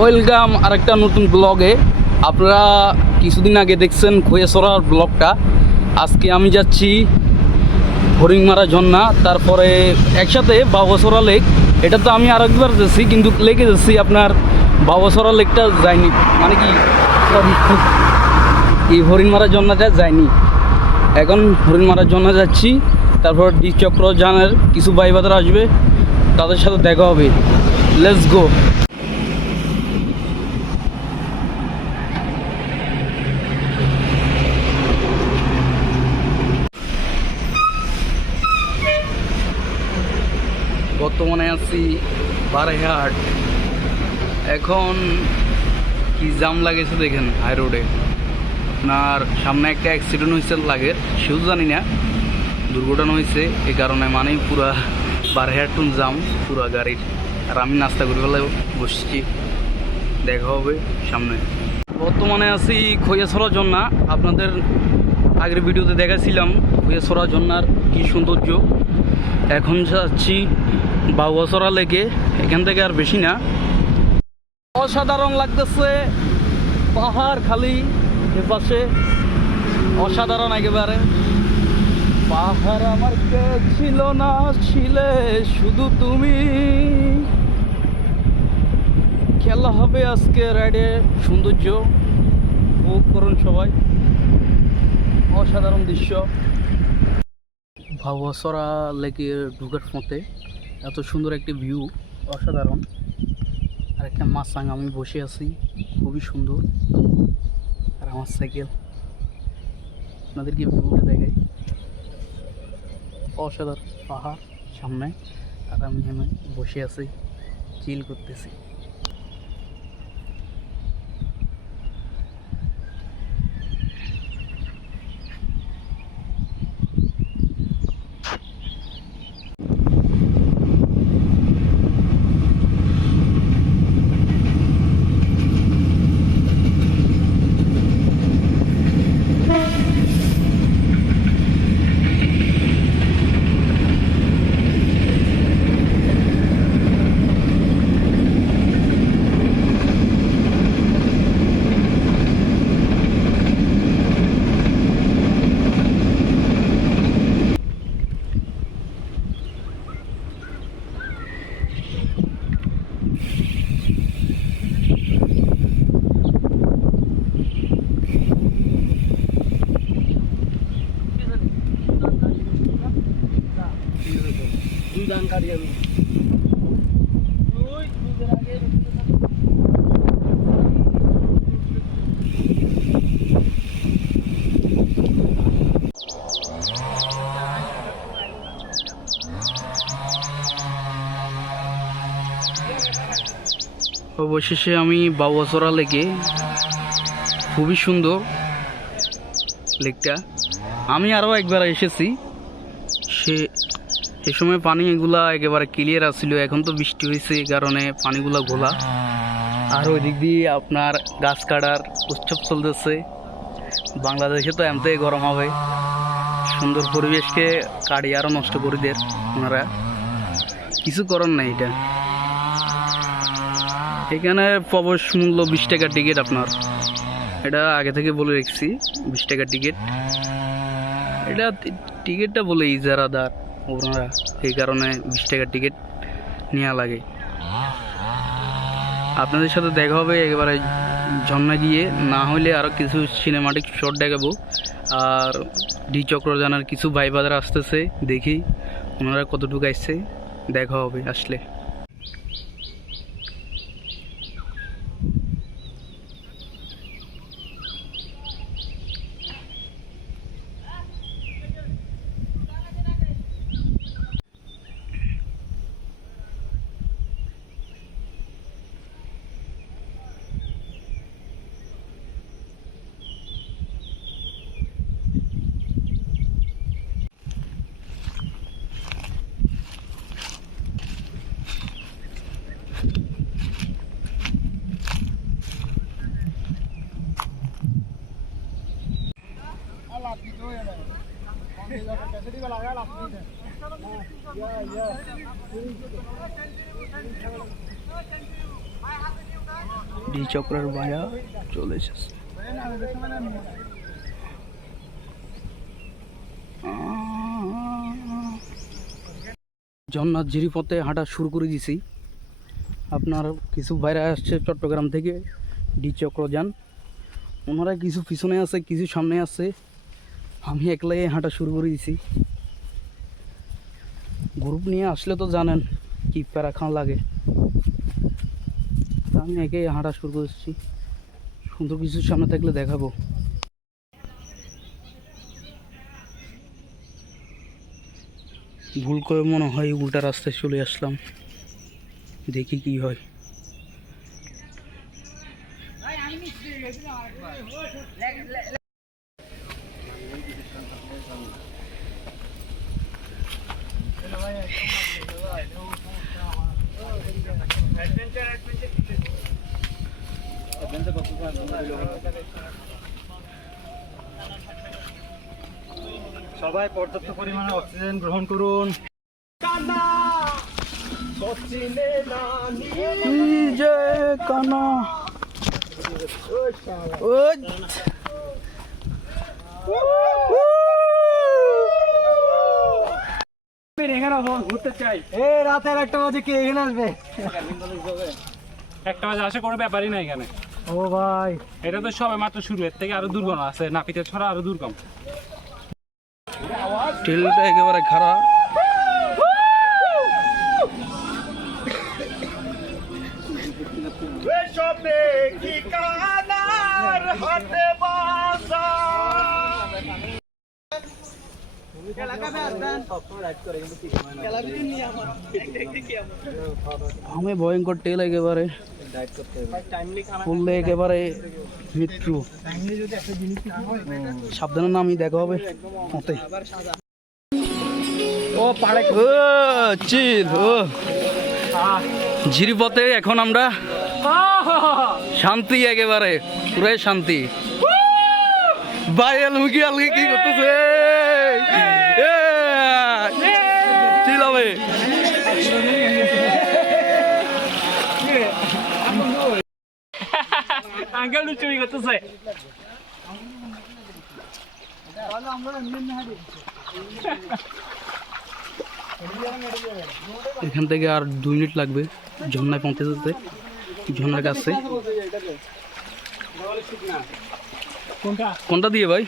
Welcome আরেকটা নতুন ব্লগে। আপনারা কিছুদিন আগে দেখছেন খৈয়াছড়ার ব্লগটা। আজকে আমি যাচ্ছি হরিণমারা ঝর্ণা, তারপরে একসাথে বাবুছড়া লেক। এটা তো আমি আরেকবার যাচ্ছি, কিন্তু লেকে যাচ্ছি আপনার বাবুছড়া লেকটা যায়নি, মানে কি এই হরিণমারা ঝর্ণাটা যায়নি। এখন হরিণমারা ঝর্ণা যাচ্ছি, তারপর দ্বিচক্রযানের কিছু ভাই বাদার আসবে, তাদের সাথে দেখা হবে। Let's go. বর্তমানে আছি বারেহাট। এখন কি জাম লাগেছে দেখেন হাই রোডে। আপনার সামনে একটা অ্যাক্সিডেন্ট হয়েছে লাগে, সেও জানি না, দুর্ঘটনা হয়েছে এই কারণে, মানে পুরা বারেহাট টুন জাম পুরা গাড়ির। আর আমি নাস্তা করে ফেলে বসছি, দেখা হবে সামনে। বর্তমানে আছি খৈয়াছড়া ঝর্ণা। আপনাদের আগের ভিডিওতে দেখাছিলাম খৈয়াছড়া ঝর্ণার কি সৌন্দর্য। এখন যাচ্ছি বাবুছড়া লেকে, এখান থেকে আর বেশি না। অসাধারণ লাগতেছে, পাহাড় খালি এপাশে, অসাধারণ একেবারে। পাহাড় আমার ছিল না, ছিলে শুধু তুমি। খেলা হবে আজকে রাইডে, সৌন্দর্য উপভোগ করুন সবাই। অসাধারণ দৃশ্য। বাবুছড়া লেকে ঢুকার পথে এত সুন্দর একটি ভিউ, অসাধারণ। আর একটা মাছরাঙা আমি বসে আছি, খুবই সুন্দর। আর আমার সাইকেল, আপনাদেরকে ভিউটা দেখাই। অসাধারণ পাহাড় সামনে, আর আমি বসে আছি, চিল করতেছি। অবশেষে আমি বাবুছড়া লেকে, খুবই সুন্দর লেকটা। আমি আরও একবার এসেছি, সে সময় পানিগুলা একেবারে ক্লিয়ার আসছিল। এখন তো বৃষ্টি হয়েছে, এই কারণে পানিগুলা ঘোলা। আর ওই দিক দিয়ে আপনার গাছ কাটার উৎসব চলতেছে। বাংলাদেশে তো এমতে গরম হবে, সুন্দর পরিবেশকে কাটি আরও নষ্ট করে দেয় ওনারা, কিছু করার নাই। এটা এখানে প্রবেশ মূল্য 20 টাকা টিকিট আপনার। এটা আগে থেকে বলে রেখেছি, 20 টাকা টিকিট। এটা টিকিটটা বলে ইজারাদার ওনারা, এই কারণে 20 টাকা টিকিট নেওয়া লাগে। আপনাদের সাথে দেখা হবে একেবারে ঝর্ণা গিয়ে, না হলে আরও কিছু সিনেমাটিক শট দেখাবো। আর দ্বিচক্রযানের কিছু ভাই বাজার আসতেছে, দেখি ওনারা কতটুকু আসছে, দেখা হবে আসলে। कैसे लगा लास्ट में ডি চক্রের ভাইয়া চলে এসেছে। ঝর্ণার জিরিপথে হাঁটা শুরু করে দিছি। আপনার কিছু বাইরে আসছে চট্টগ্রাম থেকে, ডি চক্র যান, ওনারা কিছু পিছনে আছে, কিছু সামনে আছে, আমি একলাই হাঁটা শুরু করে দিছি। গ্রুপ নিয়ে আসলে তো জানেন কি প্যারা খাওয়া লাগে, তা আমি একাই হাঁটা শুরু করেছি। সুন্দর কিছু সামনে থাকলে দেখাবো। ভুল করে মনে হয় উল্টা রাস্তায় চলে আসলাম, দেখি কি হয়। সবাই পর্যাপ্ত পরিমাণে অক্সিজেন গ্রহণ করুন। ঘুরতে চাই রাতের 1টা বাজে কে এখানে আসবে? 1টা বাজে আসে কোনো ব্যাপারই না এখানে। ও ভাই, এটা তো সবে মাত্র শুরু, এর থেকে আরো দুর্গম আছে, নাপিতে ছড়া আরো দুর্গম। টেলটা একেবারে খারাপ। আমি ভয়ঙ্কর টেল একেবারে পড়লে একেবারে মৃত্যু। সাবধানে নামি দেখা হবে মতে। ও পাড়ে চিল ও জিরিপথে এখন আমরা শান্তি, একেবারে পুরাই শান্তি। ভাই আলমুকি আলকে কি করতেছে? চিল হবে। আঙ্কেল লুচুরি করতেছে। এখান থেকে আর 2 মিনিট লাগবে ঝর্ণায় পৌঁছে যেতে, ঝর্ণার কাছে। কোনটা দিয়ে ভাই?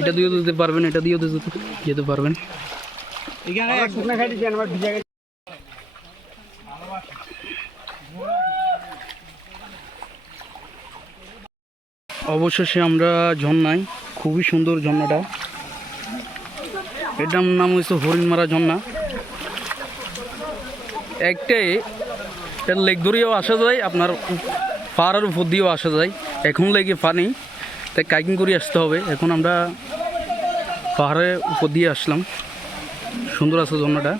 এটা দিয়েও যেতে পারবেন, এটা দিয়েও যেতে পারবেন। অবশেষে আমরা ঝর্ণায়, খুবই সুন্দর ঝর্ণাটা। এটার নাম হয়েছে হরিণমারা ঝর্ণা। একটাই এর লেক ধরিয়েও আসা যায়, আপনার পাহাড়ের উপর দিয়েও আসা যায়। এখন লেগে পানি, তাই কাইকিং করে আসতে হবে। এখন আমরা পাহাড়ের উপর দিয়ে আসলাম, সুন্দর আছে ঝর্ণাটা।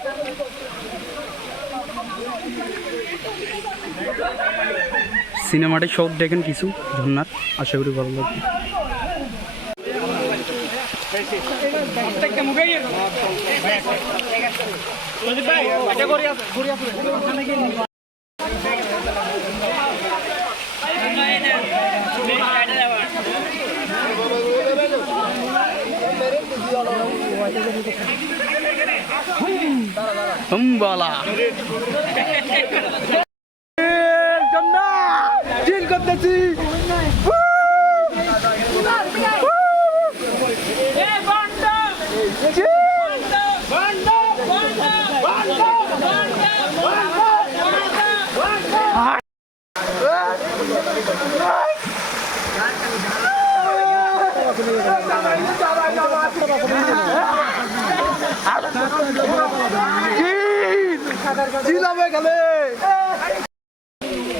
সিনেমাটিক শট দেখেন কিছু ঝর্ণার, আশা করি ভালো লাগবে। বালা চিল করতেছি।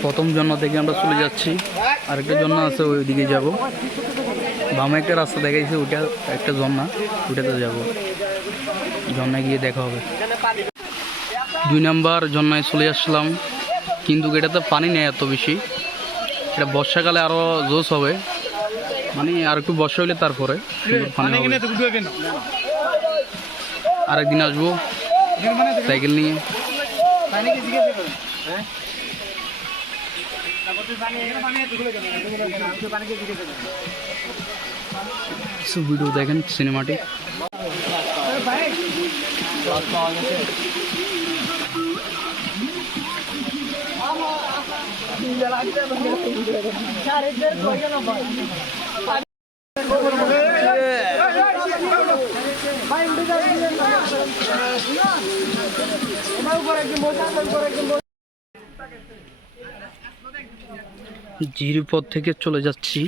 প্রথম জন্ম থেকে আমরা চলে যাচ্ছি, আরেকটা জন্ম আছে, ওইদিকে যাব। বামে একটা রাস্তা দেখাইছে, ওইটা একটা ঝর্ণা, ওইটাতে যাব। ঝর্ণায় গিয়ে দেখা হবে। 2 নাম্বার ঝর্ণায় চলে আসলাম, কিন্তু এটাতে পানি নেই এত বেশি। এটা বর্ষাকালে আরো জোশ হবে, মানে আর একটু বর্ষা হইলে তারপরে পানি হবে। আরেকদিন আসবো সাইকেল নিয়ে। কিছু ভিডিও দেখেন সিনেমাটি। জিরিপথ থেকে চলে যাচ্ছি,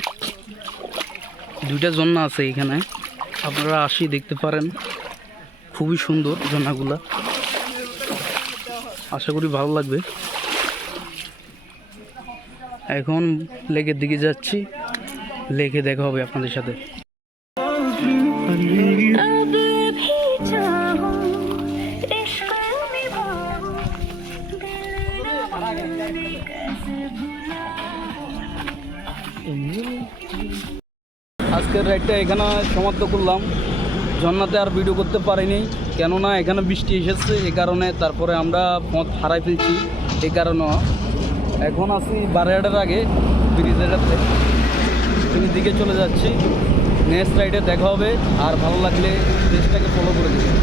দুইটা ঝর্ণা আছে এখানে, আপনারা আসি দেখতে পারেন, খুবই সুন্দর ঝর্ণাগুলা, আশা করি ভালো লাগবে। এখন লেকের দিকে যাচ্ছি, লেকে দেখা হবে আপনাদের সাথে। আজকের রাইডটা এখানে সমাপ্ত করলাম। ঝর্ণাতে আর ভিডিও করতে পারিনি, কেননা এখানে বৃষ্টি এসেছে, এই কারণে। তারপরে আমরা পথ হারাই ফেলছি, এই কারণে। এখন আছি বারোয়াটের আগে ব্রিজের কাছে, ব্রিজের দিকে চলে যাচ্ছি। নেক্সট রাইডে দেখা হবে, আর ভালো লাগলে পেজটাকে ফলো করে দিবেন।